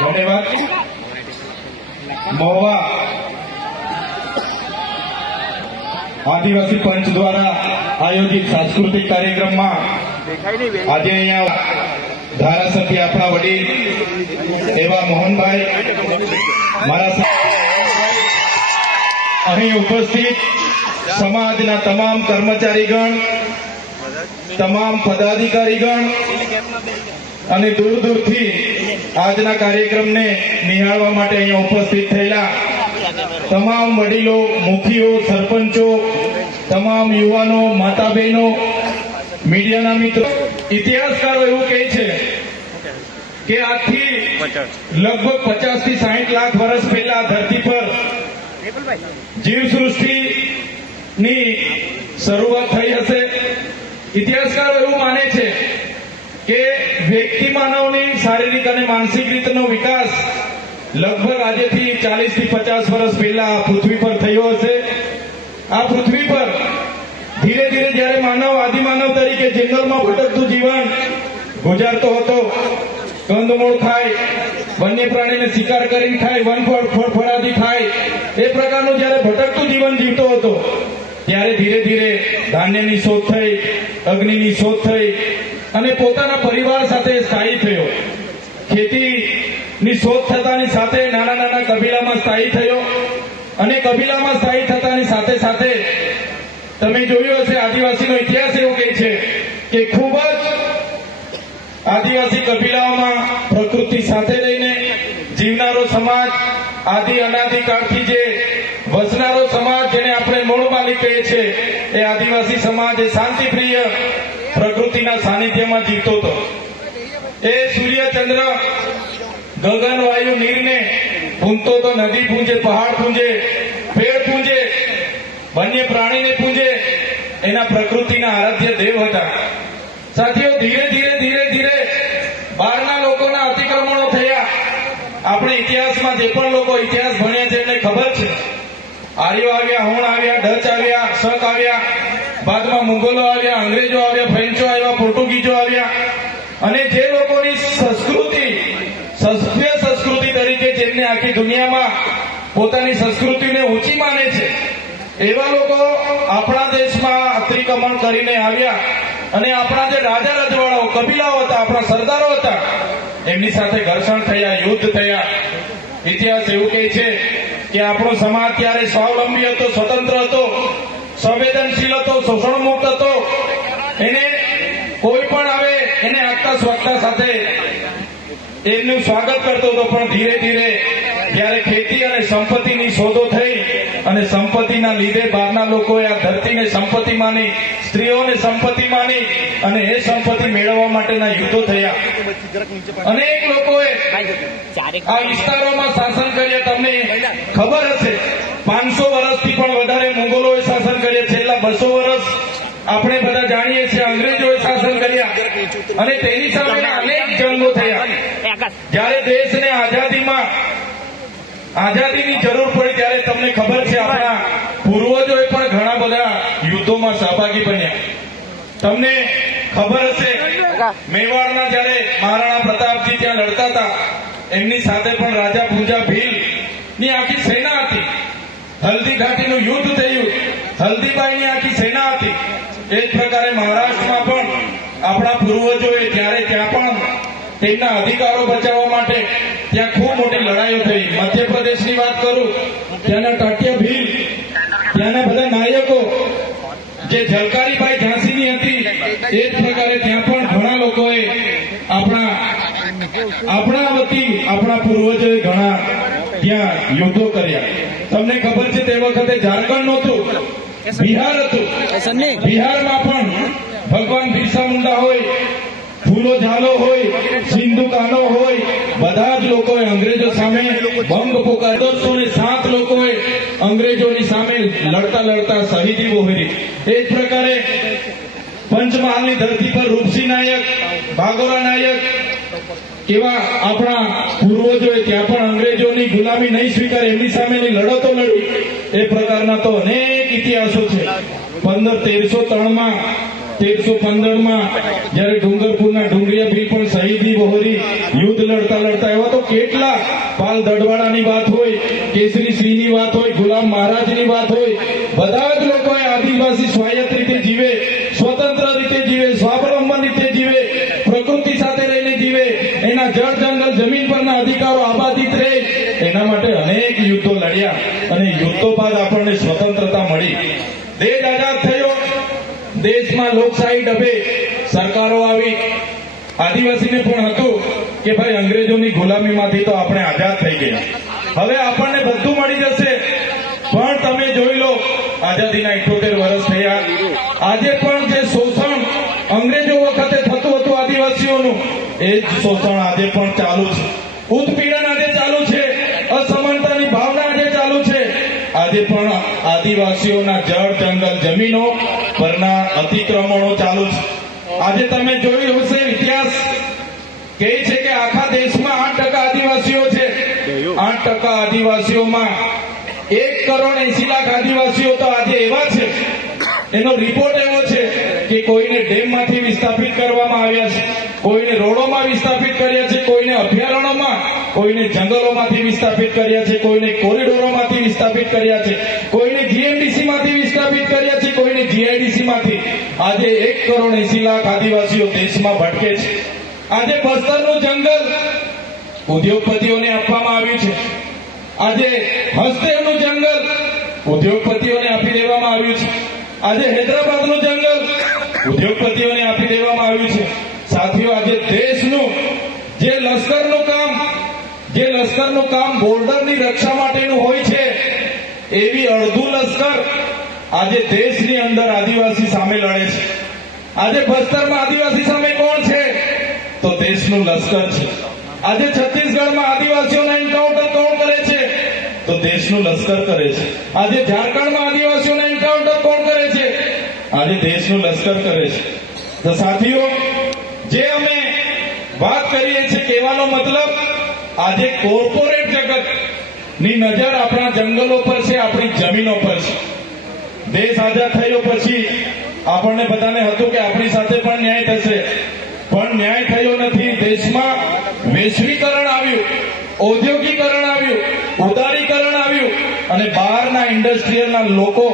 ધન્યવાદ. મહુવા આદિવાસી પંચ દ્વારા આયોજિત સાંસ્કૃતિક કાર્યક્રમમાં આજે અહીંયા ધારાસભ્ય આપણા વડીલ એવા મોહનભાઈ મારા અહીં ઉપસ્થિત સમાજના તમામ કર્મચારીગણ, તમામ પદાધિકારીગણ અને દૂર દૂરથી આજના કાર્યક્રમને નિહાળવા માટે અહીંયા ઉપસ્થિત થયેલા તમામ વડીલો, મુખીઓ, સરપંચો, તમામ યુવાનો, માતા બહેનો, મીડિયાના મિત્રો. ઇતિહાસકારો એવું કહે છે કે આજથી લગભગ 50 થી 60 લાખ વર્ષ પહેલા ધરતી પર જીવસૃષ્ટિની શરૂઆત થઈ હશે. ઇતિહાસકારો એવું માને છે કે વ્યક્તિ માનવની શારીરિક અને માનસિક રીતનો વિકાસ લગભગ આજેથી 40 થી 50 વર્ષ પહેલા પૃથ્વી પર થયો હશે. આ પૃથ્વી પર ધીરે ધીરે જયારે માનવ આદિમાનવ તરીકે જંગલમાં ભટકતું જીવન ગુજારતો હતો, કંદમૂળ ખાય, વન્ય પ્રાણીને શિકાર કરીને ખાય, વનફળ ફળફળાદી ખાય, એ પ્રકારનું જયારે ભટકતું જીવન જીવતો હતો ત્યારે ધીરે ધીરે ધાન્યની શોધ થઈ, અગ્નિની શોધ થઈ અને પોતાના પરિવાર સાથે સ્થાયી થયો. ખેતીની શોધ થતાની સાથે નાના નાના કબીલામાં સ્થાયી થયો અને કબીલામાં સ્થાયી થતાની સાથે સાથે તમે જોયું હશે આદિવાસીનો ઇતિહાસ એવો કહે છે કે ખૂબ જ આદિવાસી કબીલાઓમાં પ્રકૃતિ સાથે રહીને જીવનારો સમાજ, આદિ અનાદિ કાળથી જે વસનારો સમાજ, જેને આપણે મૂળ માલિક કહીએ છીએ, એ આદિવાસી સમાજ એ શાંતિપ્રિય પ્રકૃતિના સાનિધ્યમાં જીવતો હતો. એ સૂર્ય, ચંદ્ર, ગગન, વાયુ, નીરને પૂંજતો તો. નદી પૂંજે, પહાડ પૂંજે, પેડ પૂંજે, વન્ય પ્રાણીને પૂંજે. એના પ્રકૃતિના આરાધ્ય દેવ હતા. સાથીઓ, ધીરે ધીરે ધીરે ધીરે બહારના લોકોના અતિક્રમણો થયા. આપણે ઇતિહાસમાં જે પણ લોકો ઇતિહાસ ભણ્યા છે એમને ખબર છે, આર્યો આવ્યા, હોણ આવ્યા, ડચ આવ્યા, શક આવ્યા, બાદમાં મુગલો આવ્યા, અંગ્રેજો આવ્યા, ફ્રેન્ચો આવ્યા, પોર્ટુગીઝો આવ્યા અને જે લોકોની સંસ્કૃતિ સભ્ય સંસ્કૃતિ તરીકે જેમને આખી દુનિયામાં પોતાની સંસ્કૃતિને ઊંચી માને છે એવા લોકો આપણા દેશમાં અતિક્રમણ કરીને આવ્યા અને આપણા જે રાજા રજવાડાઓ, કબીલાઓ હતા, આપણા સરદારો હતા, એમની સાથે ઘર્ષણ થયા, યુદ્ધ થયા. ઇતિહાસ એવું કહે છે કે આપણો સમાજ ત્યારે સ્વાવલંબી હતો, સ્વતંત્ર હતો, સંવેદનશીલ હતો, શોષણ મુક્ત હતો. એને કોઈ પણ આવે એને આગતા સ્વાગતા સાથે એમનું સ્વાગત કરતો હતો. પણ ધીરે ધીરે જયારે ખેતી અને સંપત્તિની શોધો થઈ અને સંપત્તિના લીધે બહારના લોકોએ આ ધરતીને સંપત્તિ માની, સ્ત્રીઓને સંપત્તિ માની અને એ સંપત્તિ મેળવવા માટેના યુદ્ધો થયા. અનેક લોકોએ આ વિસ્તારોમાં શાસન કર્યા. તમને ખબર હશે 500 વર્ષથી પણ વધારે મુગલોએ શાસન કર્યા. છેલ્લા 200 વર્ષ આપણે બધા જાણીએ છીએ અંગ્રેજોએ શાસન કર્યા અને તેની સામે અનેક જંગો થયા. જયારે દેશને આઝાદીની જરૂર પડી ત્યારે તમને ખબર છે આપણા પૂર્વજોએ પણ ઘણા બધા યુદ્ધોમાં સહભાગી બન્યા. તમને ખબર હશે મેવાડના જયારે મહારાણા પ્રતાપજી ત્યાં લડતા હતા, એમની સાથે પણ રાજા પૂંજા ભીલ ની આખી સેના હતી. હલ્દી ઘાટીનું યુદ્ધ થયું, હલ્દીબાઈની આખી સેના હતી. એ જ પ્રકારે મહારાષ્ટ્રમાં પણ આપણા પૂર્વજોએ ત્યારે ત્યાં પણ તેમના અધિકારો બચાવવા માટે ત્યાં ખૂબ મોટી લડાઈઓ થઈ. મધ્યપ્રદેશની વાત કરું, ત્યાંના ટાટિયા ભીલ, ત્યાંના બધા નાયકો, જે ઝલકારીબાઈ ઝાંસીની હતી, એ જ પ્રકારે ત્યાં પણ ઘણા લોકોએ આપણા વતી આપણા પૂર્વજોએ ઘણા ત્યાં યુદ્ધો કર્યા. તમને ખબર છે તે વખતે ઝારખંડ નહોતું, બિહાર હતું. બિહારમાં પણ ભગવાન બિરસા મુંડા હોય, ફૂલો ઝાલો હોય, સિંધુ કાનો હોય, બધા જ લોકોએ અંગ્રેજો સામે બંગ પોકાર્યો. 207 લોકોએ અંગ્રેજોની સામે લડતા લડતા શહીદી વહોરી. એ જ પ્રકારે પંચમહાલની ધરતી પર રૂપસિંહ નાયક, ભાગોરા નાયક એવા આપણા પૂર્વજોએ ત્યાં પણ અંગ્રેજોની ગુલામી નહીં સ્વીકારે, એમની સામેની લડતો લડી. એ પ્રકારના તો અનેક ઇતિહાસો છે. 1303માં 1315 જયારે ડુંગરપુરના ડુંગરિયા બિલ પણ શહીદી વહોરી યુદ્ધ લડતા લડતા એવા તો કેટલા પાલ દડવાડાની વાત હોય, કેસરી સિંહની વાત હોય, ગુલામ મહારાજની વાત હોય, બધા જ લોકોએ આદિવાસી સ્વાયત્ત રીતે જીવે, સ્વતંત્ર રીતે જીવે, સ્વાવલંબન રીતે જીવે, પ્રકૃતિ સાથે રહીને જીવે, એના જળ જંગલ જમીન પરના અધિકારો આબાદિત રહે, એના માટે અનેક યુદ્ધો લડ્યા અને યુદ્ધો બાદ આપણને સ્વતંત્રતા મળી, દેશ આઝાદ થયો, દેશમાં લોકશાહી ડબે સરકારો આવી, આદિવાસીને પણ હતું કે ભાઈ અંગ્રેજોની ગુલામીમાંથી તો આપણે આઝાદ થઈ ગયા, હવે આપણને બધું મળી જશે, પણ તમે જોઈ લો આઝાદીના 78 વર્ષ થયા, આજે પણ જે શોષણ અંગ્રેજો વખતે થતું હતું આદિવાસીઓનું, એ જ શોષણ આજે પણ ચાલુ છે, ઉત્પીડન આજે ચાલુ છે, અસમાનતાની ભાવના આજે ચાલુ છે, આજે પણ આદિવાસીઓના જળ જંગલ જમીનો પરના અતિક્રમણો ચાલુ છે. આજે તમે જોયું હશે ઇતિહાસ કહે છે કે આખા દેશમાં 8% આદિવાસીઓ છે, 8% આદિવાસીઓમાં 1,80,00,000 આદિવાસીઓ તો આજે એવા છે, એનો રિપોર્ટ એવો છે કે કોઈને ડેમમાંથી વિસ્થાપિત કરવામાં આવ્યા છે, કોઈને રોડોમાં વિસ્થાપિત કર્યા છે, કોઈને અભયારણ્યોમાં, કોઈને જંગલોમાંથી વિસ્થાપિત કર્યા છે, કોઈને કોરિડોરોમાંથી વિસ્થાપિત કર્યા છે, કોઈને જીએમડીસી માંથી વિસ્થાપિત કર્યા છે, કોઈને જીઆઈડીસી માંથી. આજે 1,80,00,000 આદિવાસીઓ દેશમાં ભટકે છે. આજે બસ્તરનું જંગલ ઉદ્યોગપતિઓને આપવામાં આવ્યું છે, આજે હસ્તેવનું જંગલ ઉદ્યોગપતિઓને આપી દેવામાં આવ્યું છે, આજે હૈદરાબાદનું જંગલ ઉદ્યોગપતિઓને આપી દેવામાં આવ્યું છે. સાથીઓ, આજે દેશનું જે લશ્કરનું કામ બોર્ડરની રક્ષા માટેનું હોય છે, એવી અડધું લશ્કર આજે દેશની અંદર આદિવાસી સામે લડે છે. આજે બસ્તરમાં આદિવાસી સામે કોણ છે? તો દેશનું લશ્કર છે. આજે છત્તીસગઢમાં આદિવાસીઓના એન્કાઉન્ટર કોણ કરે છે? તો દેશનું લશ્કર કરે છે. આજે ઝારખંડમાં આદિવાસીઓના એન્કાઉન્ટર કોણ કરે છે? આજે દેશનું લશ્કર કરે છે. તો સાથીઓ, જે અમે વાત કરીએ છીએ, કહેવાનો મતલબ આજે કોર્પોરેટ જગતની નજર આપણા જંગલો પર છે, આપણી જમીનો પર છે. દેશ આઝાદ થયો પછી આપણને બધાને હતું કે આપણી સાથે પણ ન્યાય થશે, પણ ન્યાય થયો નથી. દેશમાં વૈશ્વિકરણ આવ્યું, ઔદ્યોગિકરણ આવ્યું, ઉદારીકરણ આવ્યું અને બહારના ઇન્ડસ્ટ્રીયલના લોકો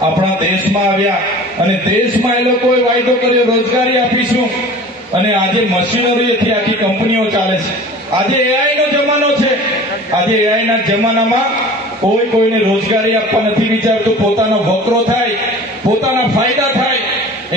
આપણા દેશમાં આવ્યા અને દેશમાં એ લોકોએ વાયદો કર્યો રોજગારી આપીશું, અને આજે મશીનરીથી આખી કંપનીઓ ચાલે છે. આજે એઆઈ નો જમાનો છે. આજે એઆઈ ના જમાનામાં કોઈને રોજગારી આપવા નથી વિચારતું, પોતાનો વકરો થાય, પોતાના ફાયદા થાય,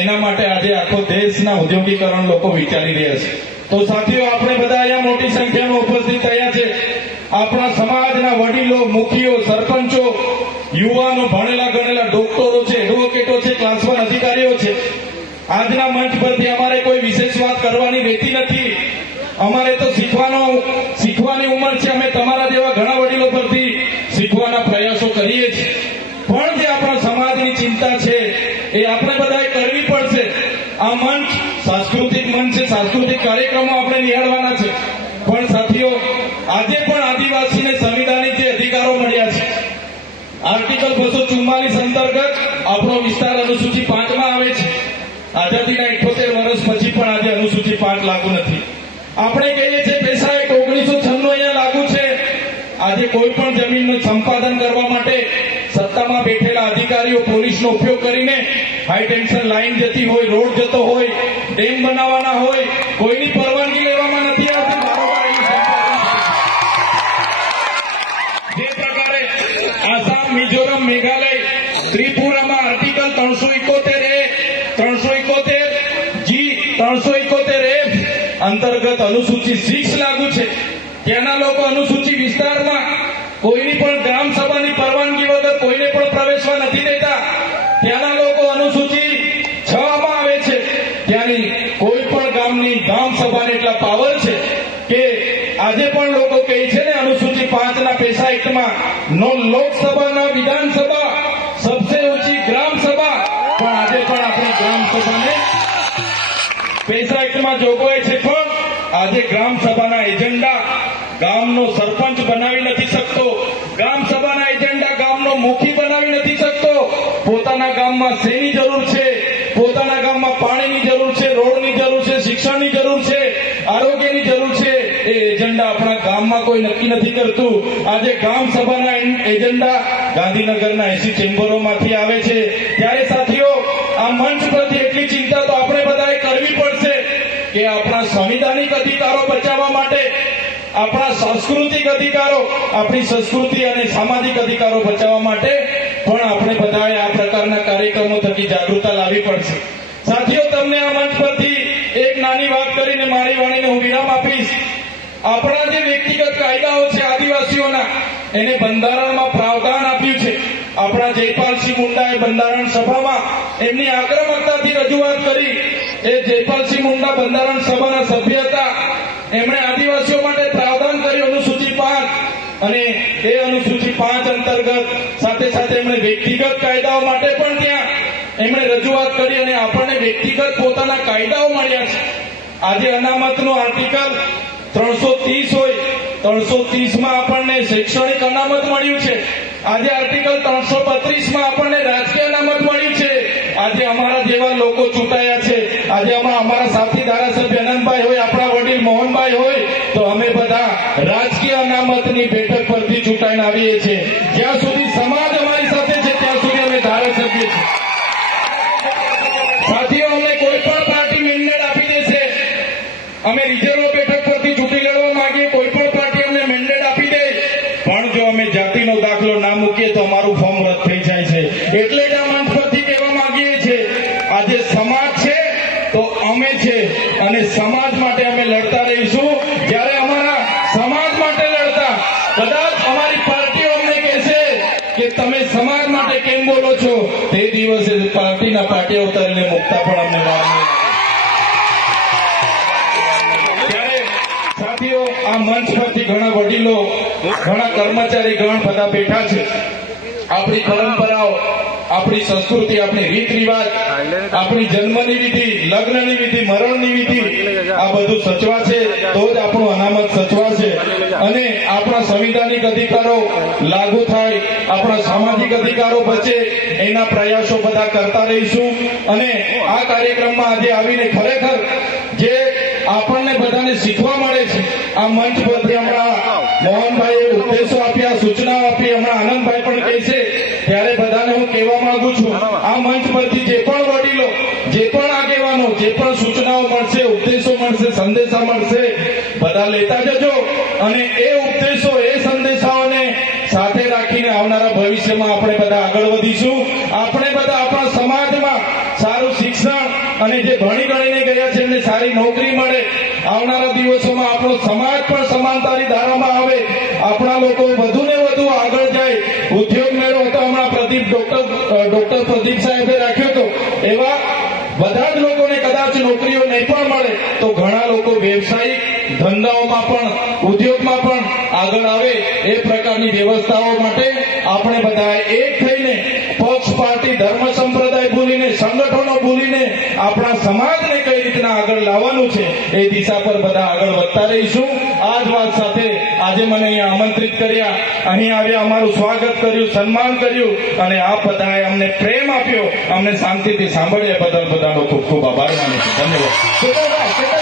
એના માટે આજે આખો દેશના ઔદ્યોગિકરણ લોકો વિચારી રહ્યા છે. તો સાથીઓ, આપણે બધા અહીંયા મોટી સંખ્યામાં ઉપસ્થિત થયા છે. આપણા સમાજના વડીલો, મુખીઓ, સરપંચો, યુવાનો, ભણેલા ગણેલા ડોક્ટરો છે, એડવોકેટો છે, ક્લાસ 1 અધિકારીઓ છે. આજના મંચ પરથી અમારે કોઈ વિશેષ વાત કરવાની રહેતી નથી. અમારે તો શીખવાની ઉંમર છે. અમે તમારા જેવા ઘણા વડીલો પરથી શીખવાના પ્રયાસો કરીએ છીએ, પણ જે આપણા સમાજની ચિંતા છે એ આપણે બધાએ કરવી પડશે. આ મંચ સાંસ્કૃતિક મંચ છે, સાંસ્કૃતિક કાર્યક્રમો આપણે નિહાળવાના છે, પણ સાથીઓ, આજે પણ આદિવાસીને સંવિધાનિક જે અધિકારો મળ્યા છે, આર્ટિકલ 244 અંતર્ગત આપણો વિસ્તાર અનુસૂચિ 5 માં આવે છે. આઝાદીના 78 વર્ષ પછી પણ આજે અનુસૂચિ 5 લાગુ નથી. આપણે કહીએ છીએ પૈસા એક્ટ 1996 અહીંયા લાગુ છે. આજે કોઈ પણ જમીનનું સંપાદન કરવા માટે સત્તામાં બેઠેલા અધિકારીઓ પોલીસનો ઉપયોગ કરીને હાઈ ટેન્શન લાઈન જતી હોય, રોડ જતો હોય, ડેમ બનાવવાના હોય, કોઈની પરવાનગી લેવામાં નથી આવતી. જે પ્રકારે આસામ, મિઝોરમ, મેઘાલય, ત્રિપુરામાં આર્ટિકલ 371 અંતર્ગત અનુસૂચિ 6 લાગુ છે. ત્યાંના લોકો અનુસૂચિ વિસ્તારમાં કોઈની પણ ગ્રામ સભાની પરવાનગી વગર કોઈને પણ પ્રવેશવા નથી દેતા. ત્યાંના લોકો અનુસૂચિ 6 માં આવે છે. ત્યાંની કોઈ પણ ગામની ગ્રામ સભાને એટલા પાવર છે કે આજે પણ લોકો કહે છે ને અનુસૂચિ 5 ના પેશા એક્ટમાં નો લોકસભા, ના વિધાનસભા, સબસે ઊંચી ગ્રામ સભા, પણ આજે પણ આપણી ગ્રામ સભાને પેશા એક્ટમાં જોગવાઈ છે. પણ આજે ગ્રામ સભાના એજન્ડા ગામનો સરપંચ બનાવી નથી શકતો, ગ્રામ સભાના એજન્ડા ગામનો મુખી બનાવી નથી શકતો. પોતાના ગામમાં શેની જરૂર છે પોતાના ગામમાં પાણીની જરૂર છે, રોડની જરૂર છે, શિક્ષણની જરૂર છે, આરોગ્યની જરૂર છે, એ એજન્ડા આપણા ગામમાં કોઈ નક્કી નથી કરતું. આજે ગામ સભાના એજન્ડા ગાંધીનગરના 80 ચેમ્બરોમાંથી આવે છે. ત્યારે સાથીઓ, આ મંચ પરથી એટલી ચિંતા તો આપણે બધાએ કરવી પડશે કે આપણા સંવિધાનિક અધિકારો બચાવવા માટે, આપણા સાંસ્કૃતિક અધિકારો, આપણી સંસ્કૃતિ અને સામાજિક અધિકારો બચાવવા માટે પણ આપણે બધાએ આ પ્રકારના કાર્યક્રમો થકી જાગૃતતા લાવવી પડશે. સાથીઓ, તમને આ મંચ પરથી એક નાની વાત કરીને મારી વાણીને હું વિરામ આપીશ. આપણા જે વ્યક્તિગત કાયદાઓ છે આદિવાસીઓના, એને બંધારણમાં પ્રાવધાન આપ્યું છે. આપણા જયપાલસિંહ મુંડાએ બંધારણ સભામાં એમની આક્રમકતાથી રજૂઆત કરી. એ જયપાલસિંહ મુંડા બંધારણ સભાના સભ્ય હતા. એમણે આદિવાસીઓ માટે પ્રાવધાન કર્યું અનુસૂચિ 5, અને એ અનુસૂચિ 5 અંતર્ગત સાથે સાથે એમણે વ્યક્તિગત કાયદાઓ માટે પણ ત્યાં એમણે રજૂઆત કરી અને આપણને વ્યક્તિગત પોતાના કાયદાઓ મળ્યા છે. આજે અનામતનો આર્ટિકલ 330 હોય, 330માં આપણને શૈક્ષણિક અનામત મળ્યું છે. આજે આર્ટિકલ 332માં આપણને રાજકીય અનામત મળ્યું છે. આજે અમારા જેવા લોકો ચૂંટાયા છે. આજે અમારા સાથી ધારાસભ્ય અનંતભાઈ હોય, આપણા વડીલ મોહનભાઈ હોય, તો અમે બધા રાજકીય અનામતની બેઠક પરથી ચૂંટાઈને આવીએ છીએ. જ્યાં સુધી સમાજ અમારી સાથે છે ત્યાં સુધી અમે ધારાસભ્ય છીએ. સાથીઓ, અમને કોઈ પણ પાર્ટી મેન્ડેટ આપી દેશે, અમે રિઝર્વ બેઠક પરથી ચૂંટણી લડવા માંગીએ, કોઈ પણ પાર્ટી અમને મેન્ડેટ આપી દે, પણ જો અમે જાતિનો દાખલો ના મૂકીએ તો અમારું ફોર્મ રદ થઈ જાય છે. એટલે જ આ મંચ પરથી કહેવા માંગીએ છીએ, આજે સમાજ છે તો અમે છે, અને સમાજ માટે અમે લડતા રહીશું. જ્યારે અમારા સમાજ માટે લડતા કદાચ અમારી પાર્ટીઓ અમને કહેશે કે તમે સમાજ માટે કેમ બોલો છો, તે દિવસે પાર્ટીના પાટિયા ઉતારીને મુકતા પણ અમને વાર નહીં. ત્યારે સાથીઓ, આ મંચ પરથી ઘણા વડીલો, ઘણા કર્મચારી ગણ બધા બેઠા છે. આપણી પરંપરાઓ, આપણી સંસ્કૃતિ, આપણી રીત રિવાજ, આપણી જન્મની વિધિ, લગ્નની વિધિ, મરણની વિધિ, આ બધું સચવાશે તો જ આપણું અનામત સચવાશે અને આપણા સંવિધાનિક અધિકારો લાગુ થાય, આપણા સામાજિક અધિકારો બચે, એના પ્રયાસો બધા કરતા રહીશું. અને આ કાર્યક્રમમાં આજે આવીને ખરેખર જે આપણને બધાને શીખવા મળે છે, આ મંચ પરથી હમણાં મોહનભાઈએ ઉપદેશો આપ્યા, સૂચનાઓ આપી, હમણાં આનંદભાઈ પણ કહે છે, ત્યારે બધાને હું કહેવા માંગુ છું, આ મંચ પરથી જે પણ વડીલો, જે પણ આગેવાનો, જે પણ સૂચનાઓ મળશે, ઉપદેશો મળશે, સંદેશા મળશે, બધા લેતા જજો. અને એ ઉપદેશો, એ સંદેશાઓને સાથે રાખીને આવનારા ભવિષ્યમાં આપણે બધા આગળ વધીશું. આપણે બધા આપણા સમાજમાં સારું શિક્ષણ અને જે ભણી ગણીને ગયા છે એમને સારી નોકરી મળે, આવનારા દિવસોમાં આપણો સમાજ પણ સમાનતાની ધારામાં આવે, આપણા લોકો વધુ ને વધુ આગળ જાય. ઉદ્યોગ મેળો હતો હમણાં ડોક્ટર પ્રદીપ સાહેબે રાખ્યો હતો, એવા બધા જ લોકોને કદાચ નોકરીઓ નહીં પણ મળે તો ઘણા લોકો વ્યવસાયિક ધંધાઓમાં પણ, ઉદ્યોગમાં પણ આગળ આવે, એ પ્રકારની વ્યવસ્થાઓ માટે આપણે બધા એક થઈને પક્ષ, પાર્ટી, ધર્મ, સંપ્રદાય ભૂલીને, સંગઠનો ભૂલીને આપણા સમાજને કઈ રીતના આગળ લાવવાનું છે એ દિશા પર બધા આગળ વધતા રહીશું. આ જ વાત સાથે આજે મને અહીંયા આમંત્રિત કર્યા, અહીં આવ્યા, અમારું સ્વાગત કર્યું, સન્માન કર્યું અને આપ બધાએ અમને પ્રેમ આપ્યો, અમને શાંતિથી સાંભળ્યા બદલ બધાનો ખૂબ ખૂબ આભાર માનું છું. ધન્યવાદ.